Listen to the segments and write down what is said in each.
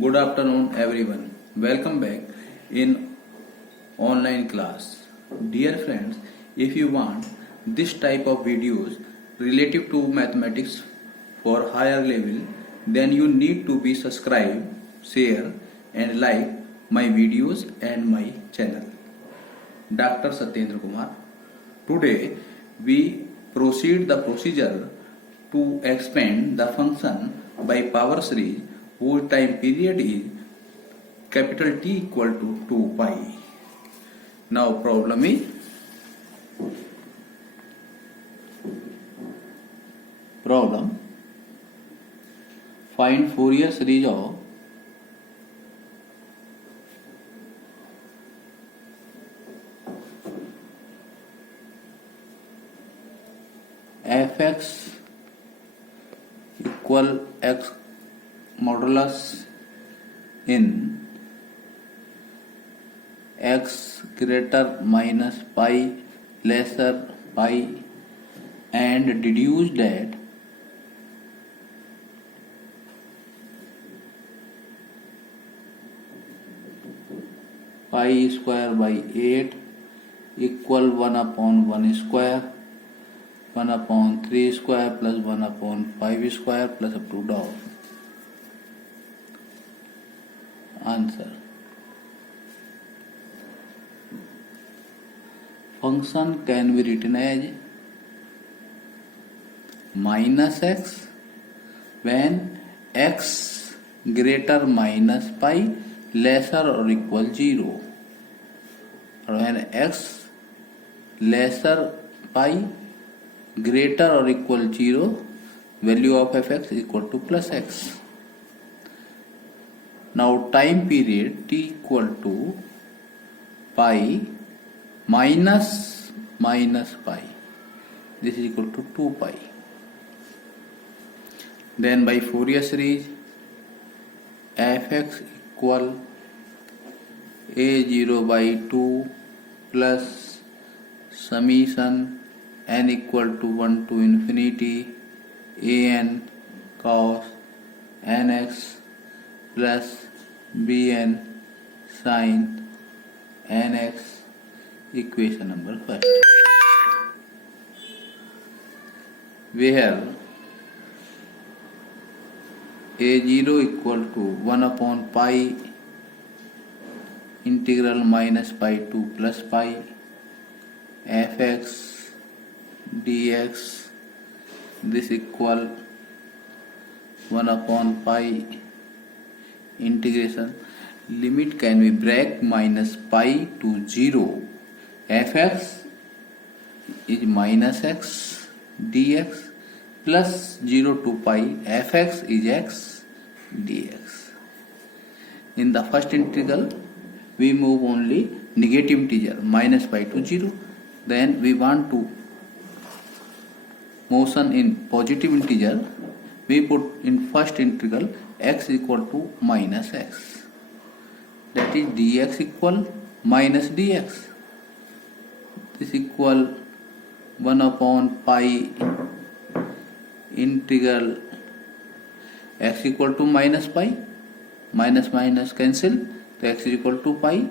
Good afternoon, everyone. Welcome back in online class. Dear friends, if you want this type of videos related to mathematics for higher level, then you need to be subscribe, share, and like my videos and my channel. Dr. Satyendra Kumar. Today we proceed the procedure to expand the function by power series whose time period is capital T equal to 2 pi. Now problem is find Fourier series of fx equal x modulus in x greater minus pi lesser pi and deduce that pi square by 8 equal 1 upon 1 square 1 upon 3 square plus 1 upon 5 square plus up to down. Answer. Function can be written as minus x when x greater minus pi lesser or equal 0, or when x lesser pi greater or equal 0, value of fx equal to plus x. Now time period t equal to pi minus pi, this is equal to 2 pi. Then by Fourier series fx equal a0 by 2 plus summation n equal to 1 to infinity an cos nx plus bn sin nx, equation number first, where a0 equal to 1 upon pi integral minus pi to plus pi fx dx, this equal 1 upon pi integration, limit can be break minus pi to 0, fx is minus x dx plus 0 to pi fx is x dx. In the first integral we move only negative integer minus pi to 0, then we want to motion in positive integer, we put in first integral x equal to minus x, that is dx equal minus dx, this equal 1 upon pi integral x equal to minus pi, minus minus cancel, so x is equal to pi,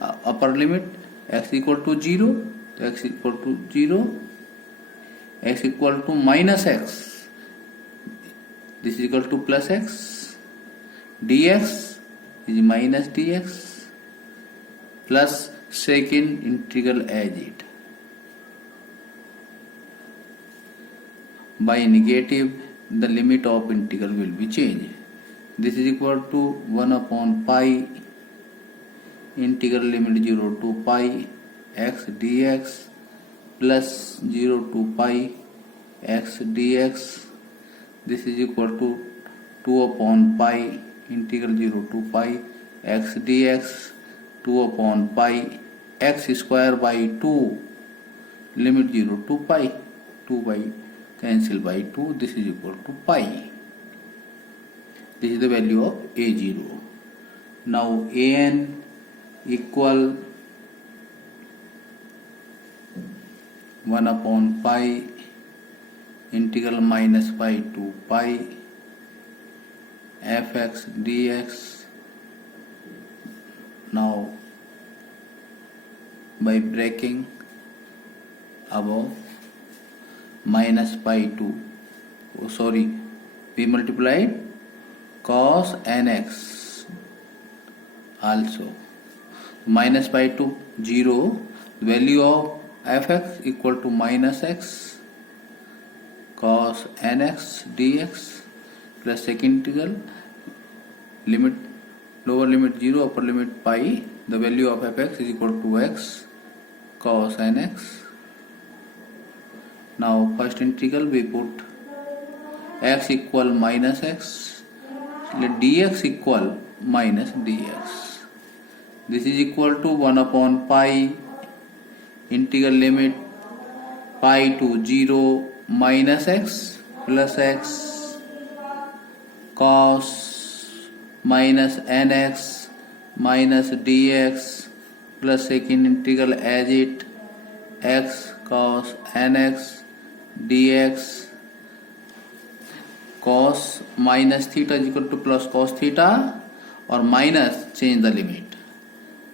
upper limit x equal to 0, so x equal to 0, x equal to minus x, this is equal to plus x, dx is minus dx plus second integral as it. By negative the limit of integral will be changed. This is equal to 1 upon pi integral limit 0 to pi x dx plus 0 to pi x dx, this is equal to 2 upon pi integral 0 to pi x dx, 2 upon pi x square by 2 limit 0 to pi, 2 by cancel by 2, this is equal to pi. This is the value of a0. Now an equal 1 upon pi integral minus pi to pi fx dx. Now by breaking above minus pi to, we multiplied cos nx also. Minus pi to 0, value of fx equal to minus x cos nx dx plus second integral limit, lower limit 0, upper limit pi, the value of fx is equal to x cos nx. Now first integral we put x equal minus x, let dx equal minus dx. This is equal to 1 upon pi integral limit pi to 0 minus x plus x cos minus nx minus dx plus second integral as it x cos nx dx. Cos minus theta is equal to plus cos theta, or minus, change the limit.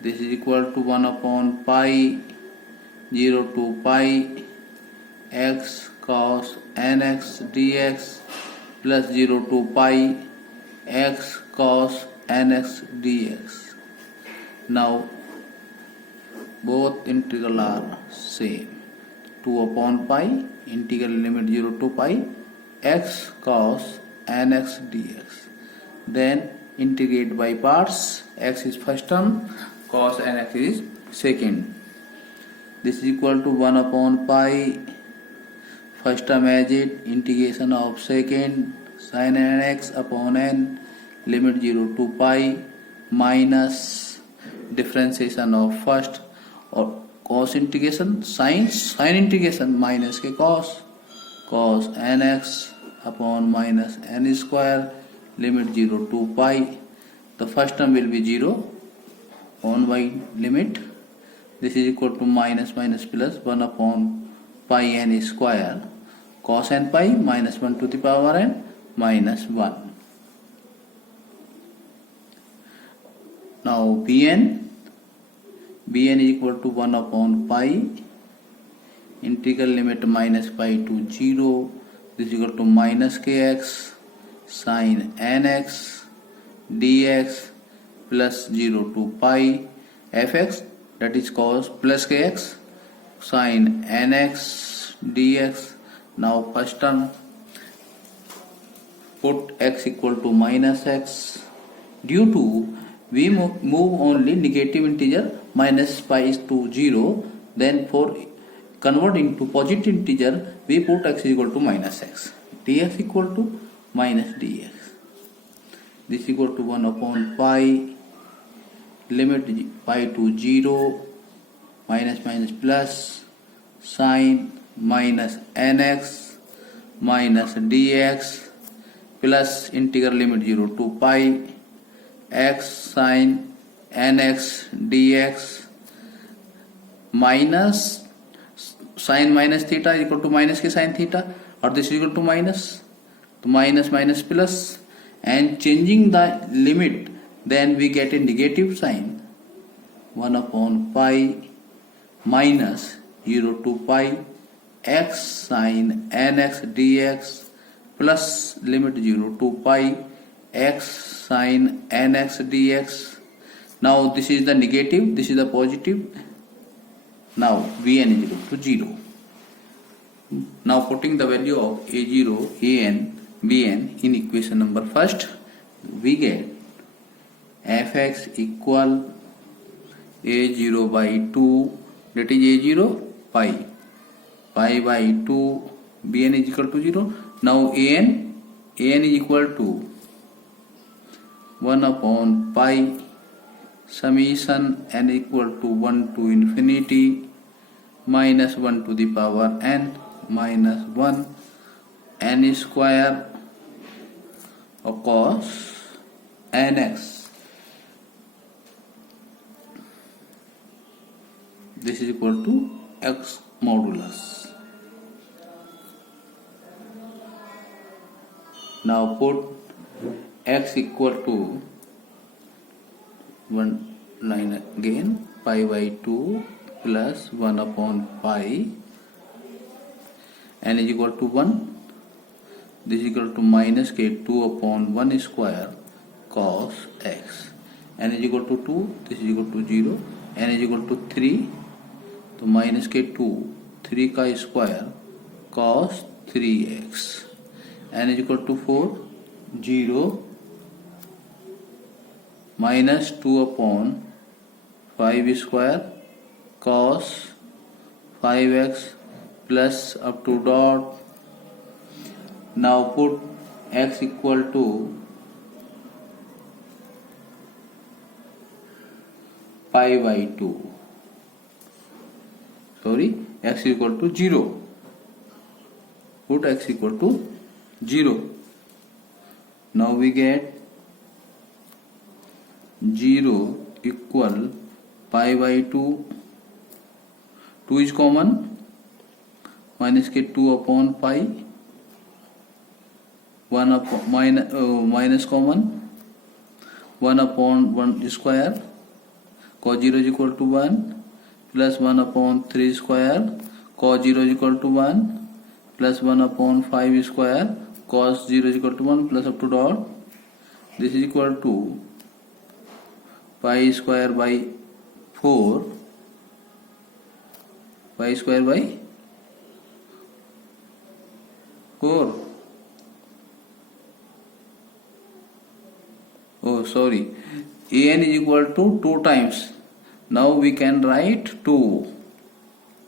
This is equal to 1 upon pi 0 to pi x cos nx dx plus 0 to pi x cos nx dx. Now both integral are same. 2 upon pi integral limit 0 to pi x cos nx dx. Then integrate by parts. X is first term, cos nx is second. This is equal to 1 upon pi first term as it, integration of second sin nx upon n limit 0 to pi minus differentiation of first or cos integration sin integration minus के cos nx upon minus n square limit 0 to pi. The first term will be 0 on by limit. This is equal to minus plus 1 upon pi n square cos n pi minus 1 to the power n minus 1. Now bn is equal to 1 upon pi integral limit minus pi to 0. This is equal to minus kx sin nx dx plus 0 to pi fx, that is cos plus kx sin nx dx. Now first term put x equal to minus x. Due to we move only negative integer minus pi to 0, then for convert into positive integer we put x is equal to minus x, dx equal to minus dx. This is equal to 1 upon pi limit pi to 0 minus plus sin minus nx minus dx plus integral limit 0 to pi x sin nx dx minus sin minus theta is equal to minus के sin theta, or this is equal to minus, तो minus plus, and changing the limit then we get a negative sign 1 upon pi minus 0 to pi x sin nx dx plus limit 0 to pi x sin nx dx. Now this is the negative, this is the positive. Now Vn is equal to 0. Now putting the value of A0, An, Bn in equation number first, we get fx equal A0 by 2, that is A0 pi by 2, Bn is equal to 0. Now An is equal to 1 upon pi summation n equal to 1 to infinity minus 1 to the power n minus 1 n square of cos nx. This is equal to x modulus. Now put x equal to one line again pi by 2 plus 1 upon pi n is equal to 1. This is equal to minus k 2 upon 1 square cos x. N is equal to 2. This is equal to 0. N is equal to 3. तो minus के 2 3 का square cos 3x. N is equal to 4. 0 minus 2 upon 5 square cos 5x plus up to dot. Now put x equal to pi by 2. Sorry, x equal to 0. Put x equal to 0. Now we get 0 equal pi by 2. 2 is common. Minus के 2 upon pi. 1 upon minus common. 1 upon 1 square. Cos 0 is equal to 1 plus 1 upon 3 square. Cos 0 is equal to 1 plus 1 upon 5 square. Cos 0 is equal to 1 plus up to dot. This is equal to pi square by 4. Pi square by 4. Oh, sorry. An is equal to 2 times. Now we can write 2.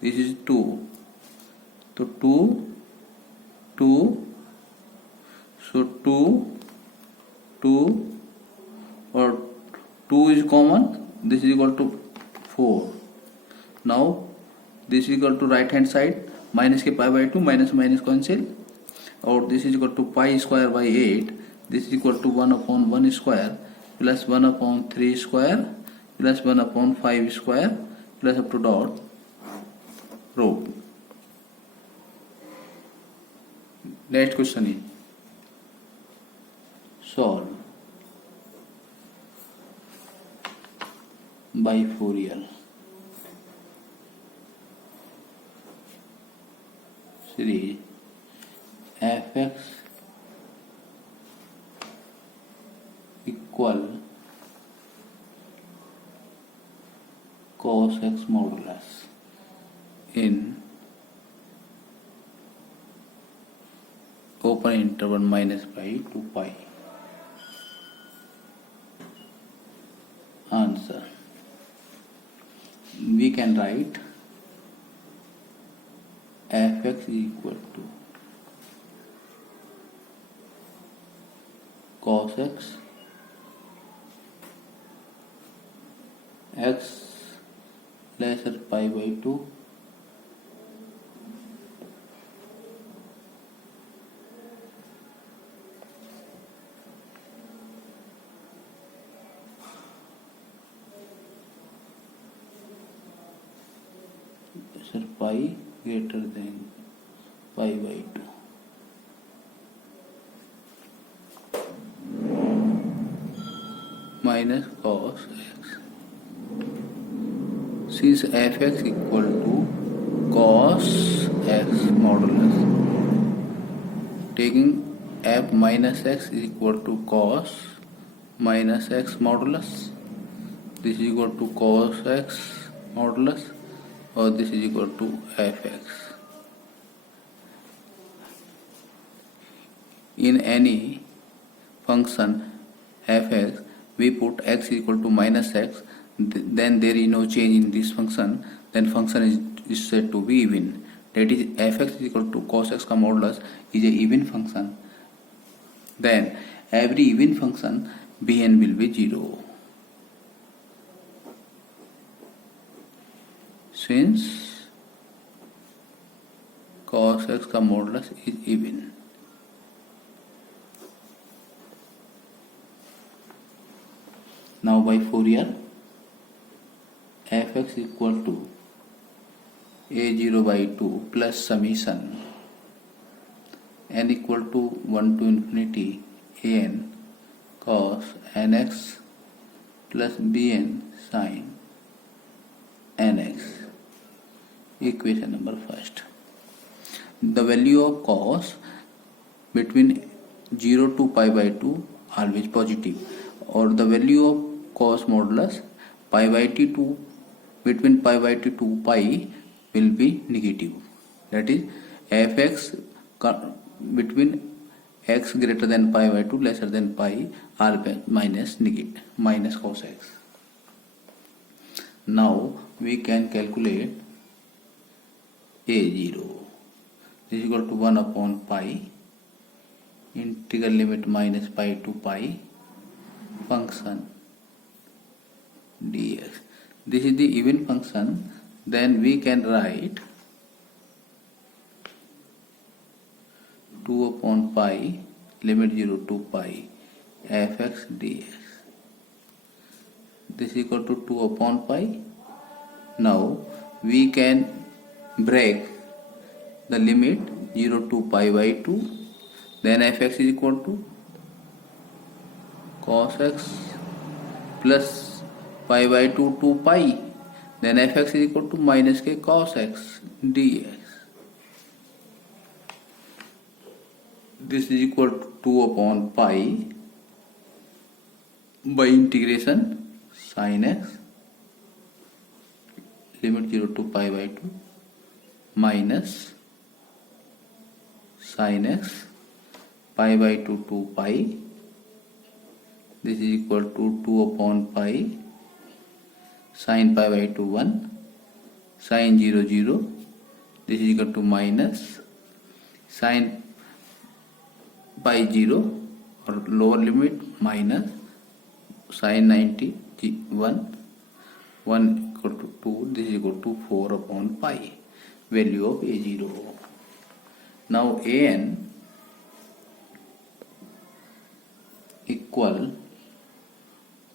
This is 2. So 2, 2. So 2, 2 or 2 is common. This is equal to 4. Now this is equal to right hand side. Minus के pi by 2 minus minus cancel. Or this is equal to pi square by 8. This is equal to 1 upon 1 square plus 1 upon 3 square plus 1 upon 5 square plus up to dot row. Next question is solve by Fourier series fx equal cos x modulus in open interval minus pi to pi. Answer. We can write fx equal to cos x x lesser pi by 2 lesser pi greater than pi by 2. Minus cos x. Since fx equal to cos x modulus, taking f minus x is equal to cos minus x modulus. This is equal to cos x modulus, or this is equal to fx. In any function fx, we put x equal to minus x, then there is no change in this function, then function is said to be even. That is fx is equal to cos x का modulus is a even function. Then every even function bn will be 0. Since cos x का modulus is even. Now by Fourier, fx equal to a0 by 2 plus summation n equal to 1 to infinity an cos nx plus bn sin nx. Equation number first. The value of cos between 0 to pi by 2 always positive, or the value of cos modulus pi by t to between pi by t to pi will be negative. That is fx between x greater than pi by 2 lesser than pi always minus cos x. Now we can calculate a0. This is equal to 1 upon pi integral limit minus pi to pi function dx. This is the even function. Then we can write 2 upon pi limit 0 to pi fx dx. This is equal to 2 upon pi. Now we can break the limit 0 to pi by 2. Then fx is equal to cos x plus pi by 2 to pi. Then fx is equal to minus k cos x dx. This is equal to 2 upon pi by integration sin x limit 0 to pi by 2 minus sin x pi by 2 to pi. This is equal to 2 upon pi sin pi by 2 1 sin 0 0. This is equal to minus sin pi 0 or lower limit minus sin 90 1 equal to 2. This is equal to 4 upon pi. Value of a0. Now an equal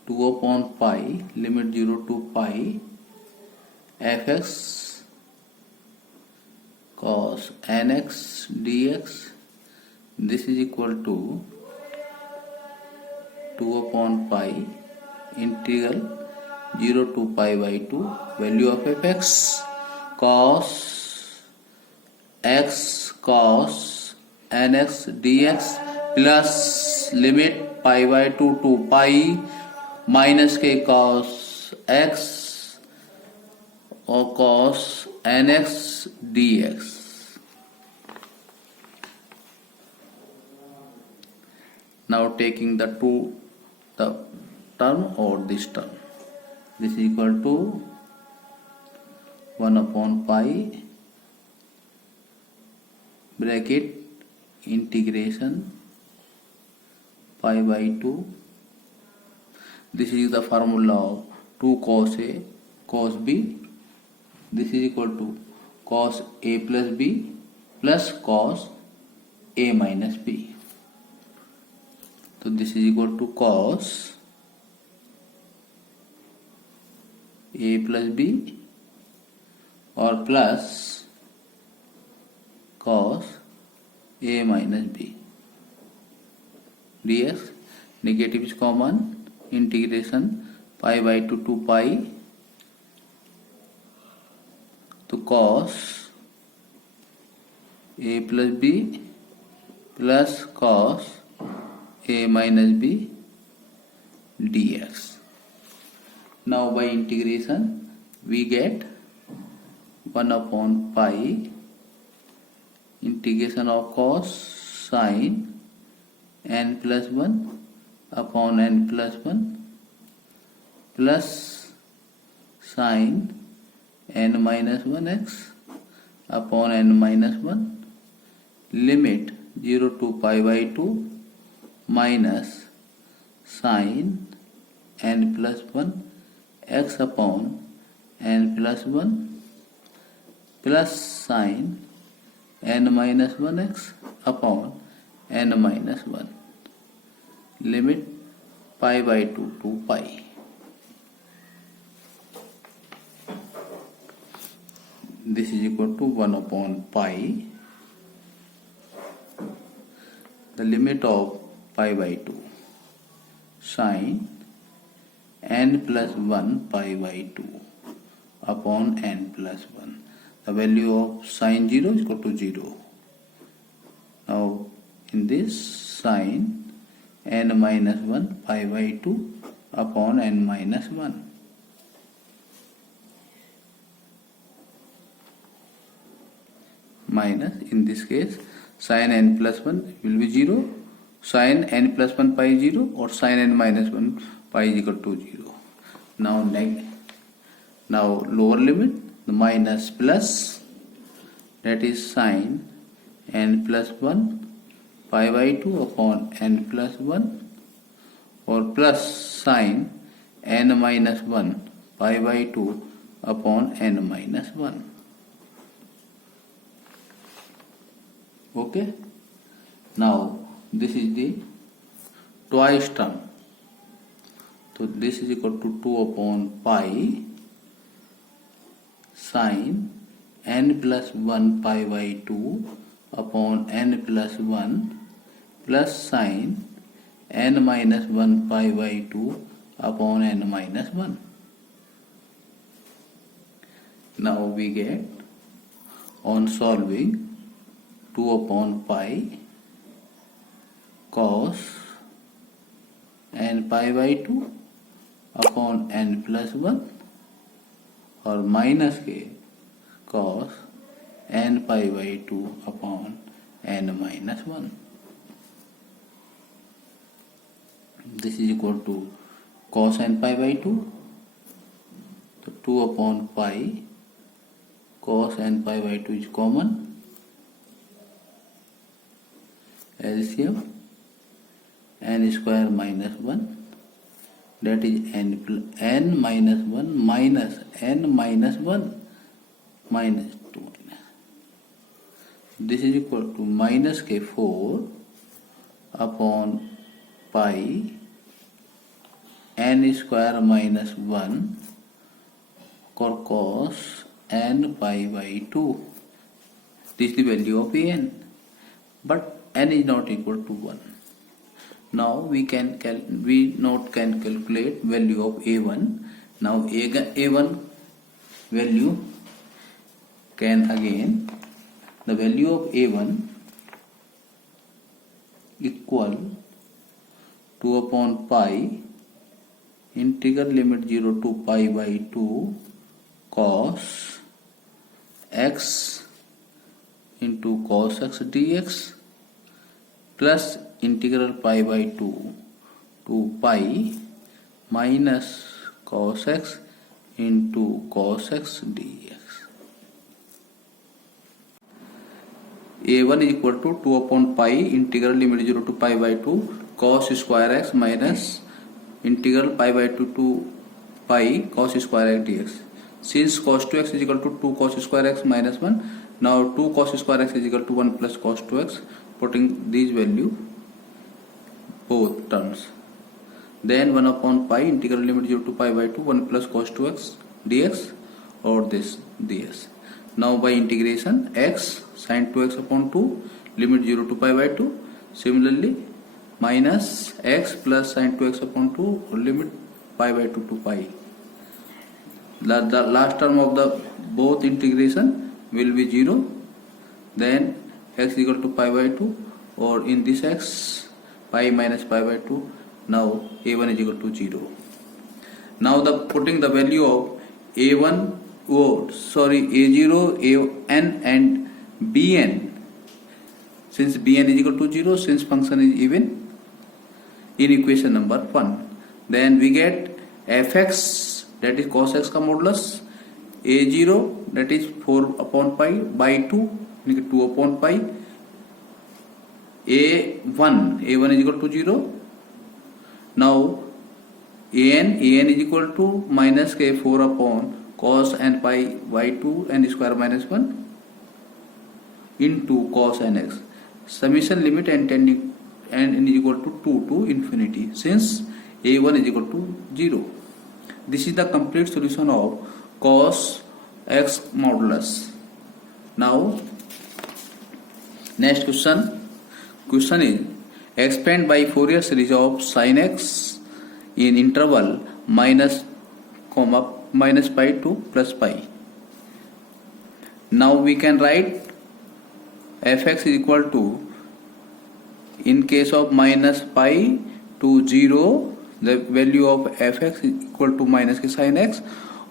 2 upon pi limit 0 to pi fx cos nx dx. This is equal to 2 upon pi integral 0 to pi by 2 value of fx cos x cos nx dx plus limit pi by 2 to pi minus k cos x or cos nx dx. Now taking the term or this term, this is equal to 1 upon pi bracket integration pi by 2. This is the formula of 2 cos a cos b. This is equal to cos a plus b plus cos a minus b. So this is equal to cos a plus b or plus cos a minus b dx. Negative is common. Integration pi by 2 to pi to cos a plus b plus cos a minus b dx. Now by integration we get 1 upon pi integration of cos sin n plus 1 upon n plus 1 plus sin n minus 1 x upon n minus 1 limit 0 to pi by 2 minus sin n plus 1 x upon n plus 1 plus sin n minus 1 x upon n minus 1 limit pi by 2 to pi. This is equal to 1 upon pi the limit of pi by 2 sine n plus 1 pi by 2 upon n plus 1. The value of sine 0 is equal to 0. Now in this sine n minus 1 pi by 2 upon n minus 1. Minus, in this case, sine n plus 1 will be 0, sine n plus 1 pi is 0, or sine n minus 1 pi is equal to 0. Now lower limit, the minus plus, that is sine n plus 1 pi by 2 upon n plus 1, or plus sine n minus 1 pi by 2 upon n minus 1. Okay. Now this is the twice term. So this is equal to 2 upon pi sine n plus 1 pi by 2 upon n plus 1 plus sine n minus 1 pi by 2 upon n minus 1. Now we get, on solving, 2 upon pi cos n pi by 2 upon n plus 1, or minus k cos n pi by 2 upon n minus 1. This is equal to cos n pi by 2. So 2 upon pi cos n pi by 2 is common. LCM n square minus 1, that is n minus 1 minus n minus 1 minus 2. This is equal to minus k 4 upon pi n square minus 1 cos n pi by 2. This is the value of an, but n is not equal to 1. Now we can calculate value of a1. Now a1 value can again, the value of a1 equal 2 upon pi integral limit 0 to pi by 2 cos x into cos x dx plus integral pi by 2 to pi minus cos x into cos x dx. a1 is equal to 2 upon pi integral limit 0 to pi by 2 cos square x minus integral pi by 2 to pi cos square x dx. Since cos 2x is equal to 2 cos square x minus 1, now 2 cos square x is equal to 1 plus cos 2x. Putting these value both terms, then 1 upon pi integral limit 0 to pi by 2 1 plus cos 2x dx, or this ds. Now by integration x sin 2x upon 2 limit 0 to pi by 2, similarly minus x plus sin 2x upon 2 limit pi by 2 to pi. The last term of the both integration will be 0, then x equal to pi by 2, or in this x pi minus pi by 2. Now a1 is equal to 0. Now putting the value of a1 a0 an and bn, since bn is equal to 0, since function is even, in equation number 1, then we get fx, that is cos x ka modulus, a0 that is 4 upon pi by 2 upon pi, a1 is equal to 0. Now an is equal to minus k 4 upon cos n pi by 2 n square minus 1 into cos nx. Summation limit n tending n is equal to 2 to infinity, since a1 is equal to 0. This is the complete solution of cos x modulus. Now next question is, expand by Fourier series of sin x in interval minus pi to plus pi. Now we can write fx is equal to, in case of minus pi to 0, the value of fx is equal to minus sin x,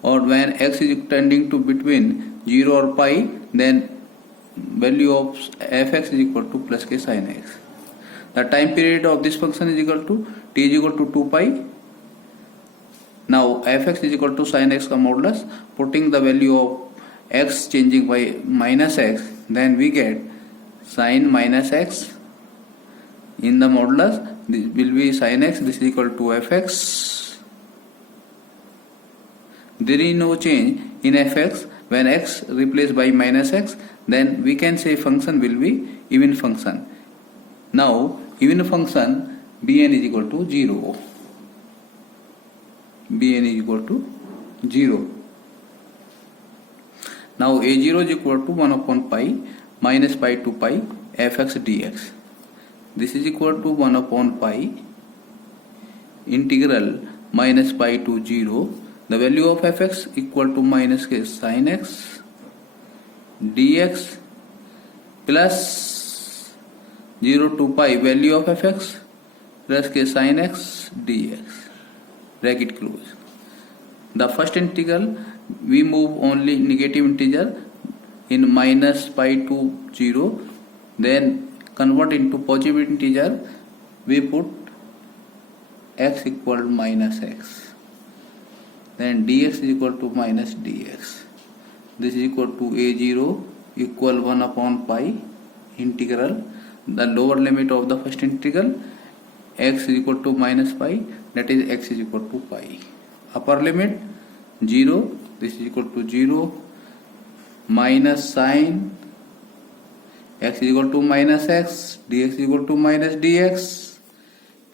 or when x is tending to between 0 or pi, then value of fx is equal to plus k sin x. The time period of this function is equal to t is equal to 2 pi. Now fx is equal to sin x modulus. Putting the value of x changing by minus x, then we get sin minus x in the modulus. This will be sin x. This is equal to fx. There is no change in fx. When x replaced by minus x, then we can say function will be even function. Now even function bn is equal to 0. Bn is equal to 0. Now a0 is equal to 1 upon pi minus pi to pi fx dx. This is equal to 1 upon pi integral minus pi to 0. The value of fx equal to minus k sin x dx plus 0 to pi value of fx plus k sin x dx. Bracket close. The first integral we move only negative integer in minus pi to 0, then convert into positive integer. We put x equal minus x, then dx is equal to minus dx. This is equal to a0 equal 1 upon pi integral, the lower limit of the first integral, x is equal to minus pi, that is x is equal to pi. Upper limit 0, this is equal to 0, minus sin x is equal to minus x, dx is equal to minus dx,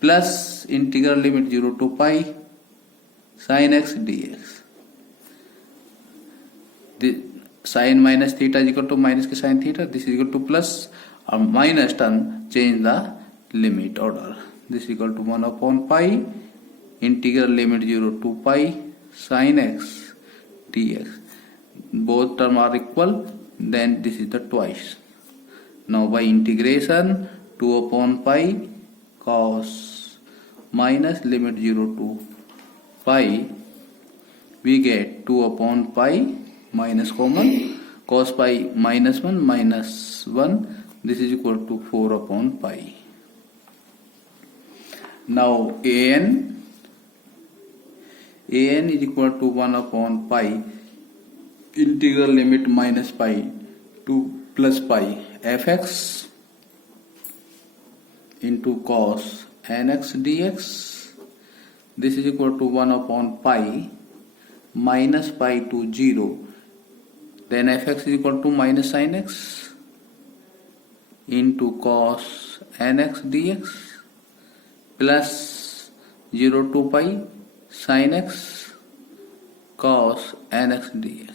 plus integral limit 0 to pi sin x dx. The sin minus theta is equal to minus k sin theta. This is equal to plus or minus term, change the limit order. This is equal to 1 upon pi integral limit 0 to pi sin x dx. Both terms are equal, then this is the twice. Now by integration 2 upon pi cos minus limit 0 to pi, we get 2 upon pi minus common, cos pi minus 1 minus 1, this is equal to 4 upon pi. Now an is equal to 1 upon pi integral limit minus pi to plus pi fx into cos nx dx. This is equal to 1 upon pi minus pi to 0, then fx is equal to minus sin x into cos nx dx plus 0 to pi sin x cos nx dx.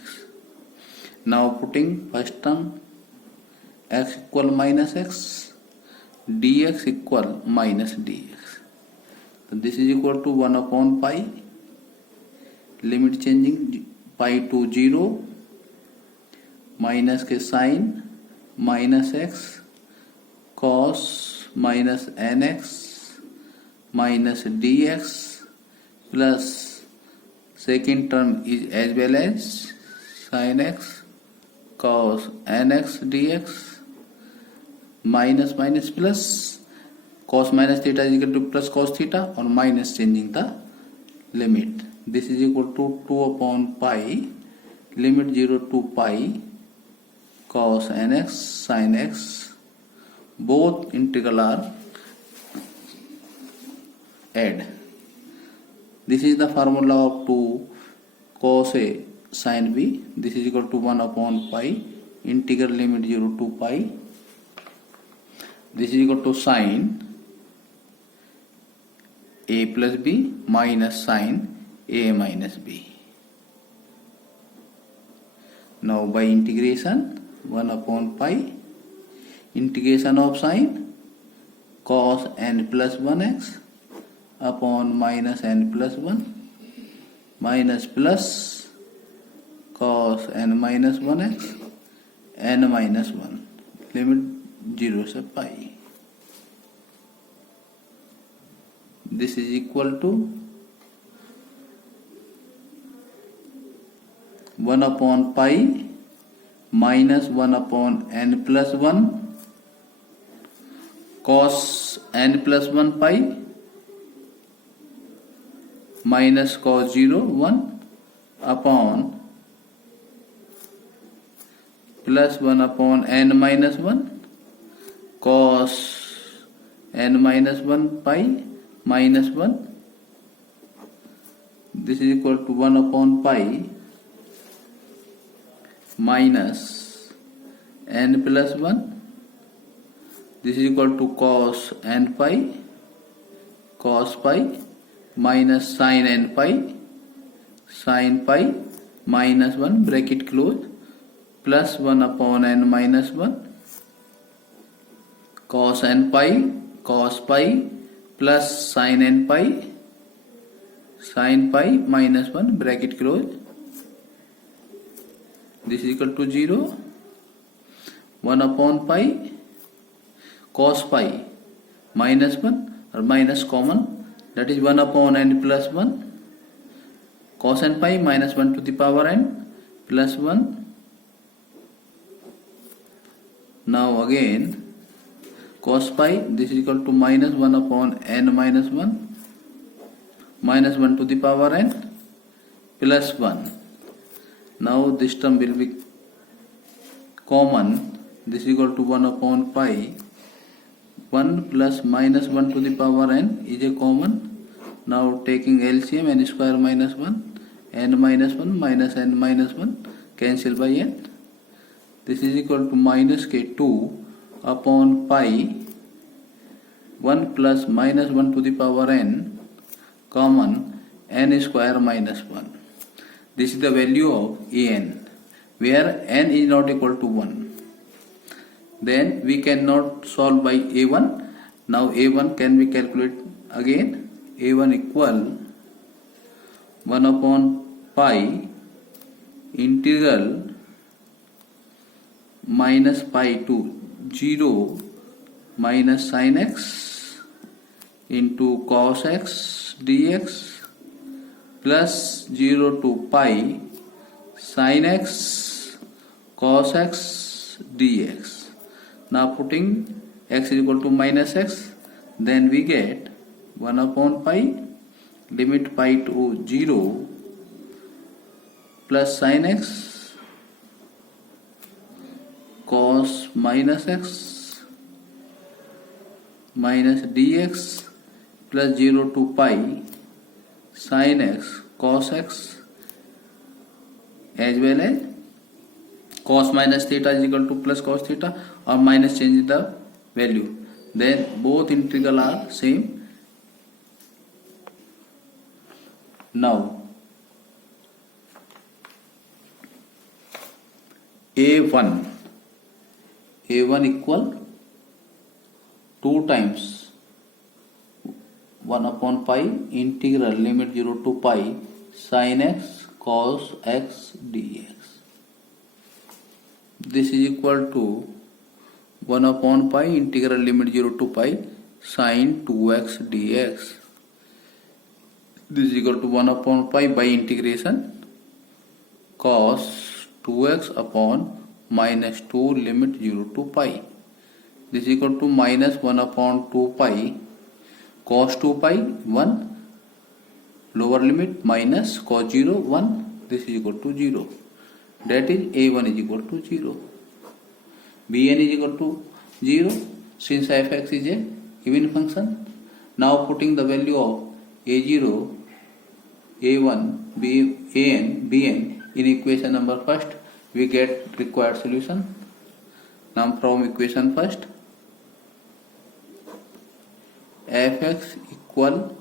Now putting first term x equal minus x, dx equal minus dx. So this is equal to 1 upon pi, limit changing pi to 0, minus k sin minus x cos minus nx minus dx plus second term is as well as sin x cos nx dx minus minus plus cos minus theta is equal to plus cos theta, or minus changing the limit. This is equal to 2 upon pi limit 0 to pi cos nx sin x. Both integral are add. This is the formula of 2 cos a sin b. This is equal to 1 upon pi integral limit 0 to pi. This is equal to sin a plus b minus sin a minus b. Now by integration 1 upon pi integration of sin cos n plus 1x upon minus n plus 1 minus plus cos n minus 1x n minus 1 limit 0 से पाई. This is equal to 1 upon pi minus 1 upon n plus 1 cos n plus 1 pi minus cos 0 1 upon plus 1 upon n minus 1 cos n minus 1 pi minus 1. This is equal to 1 upon pi minus n plus 1. This is equal to cos n pi minus sin n pi minus 1 bracket close plus 1 upon n minus 1 cos n pi plus sin n pi minus 1 bracket close. This is equal to 0. 1 upon pi cos pi minus 1 or minus common, that is 1 upon n plus 1 cos n pi minus 1 to the power n plus 1. Now again cos pi, this is equal to minus 1 upon n minus 1 minus 1 to the power n plus 1. Now this term will be common. This is equal to 1 upon pi 1 plus minus 1 to the power n is a common. Now taking LCM, n square minus 1 n minus 1 minus n minus 1 cancel by n. This is equal to minus k 2 upon pi 1 plus minus 1 to the power n common n square minus 1. This is the value of an, where n is not equal to 1. Then we cannot solve by a1. Now a1 can be calculated again. a1 equal 1 upon pi integral minus pi to 0 minus sin x into cos x dx plus 0 to pi sin x cos x dx. Now putting x is equal to minus x, then we get 1 upon pi limit pi to 0 plus sin x cos minus x minus dx plus 0 to pi sin x cos x as well as cos minus theta is equal to plus cos theta or minus change the value. Then both integral are same. Now a1 equal 2 times 1 upon pi integral limit 0 to pi sin x cos x dx. This is equal to 1 upon pi integral limit 0 to pi sin 2x dx. This is equal to 1 upon pi by integration cos 2x upon minus 2 limit 0 to pi. This is equal to minus 1 upon 2 pi cos 2 pi 1 lower limit minus cos 0 1. This is equal to 0. That is a1 is equal to 0. bn is equal to 0 since fx is a even function. Now putting the value of a0, a1, an, bn in equation number first, we get required solution. Now from equation first, fx equal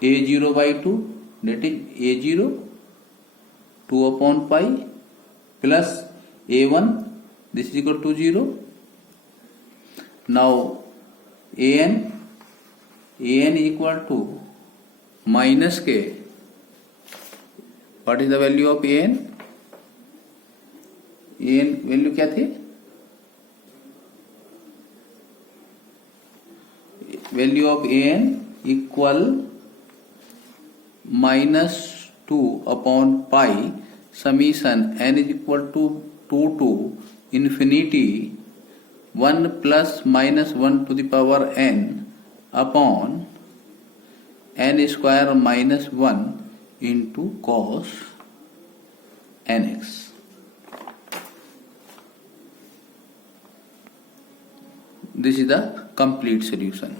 a0 by 2, that is a0 2 upon pi plus a1, this is equal to 0. Now an is equal to minus के what is the value of a n value क्या थी value of a n equal -2/पाई summation n is equal to 2 to infinity 1 plus minus 1 to the power n upon n square minus 1 into cos nx. This is the complete solution.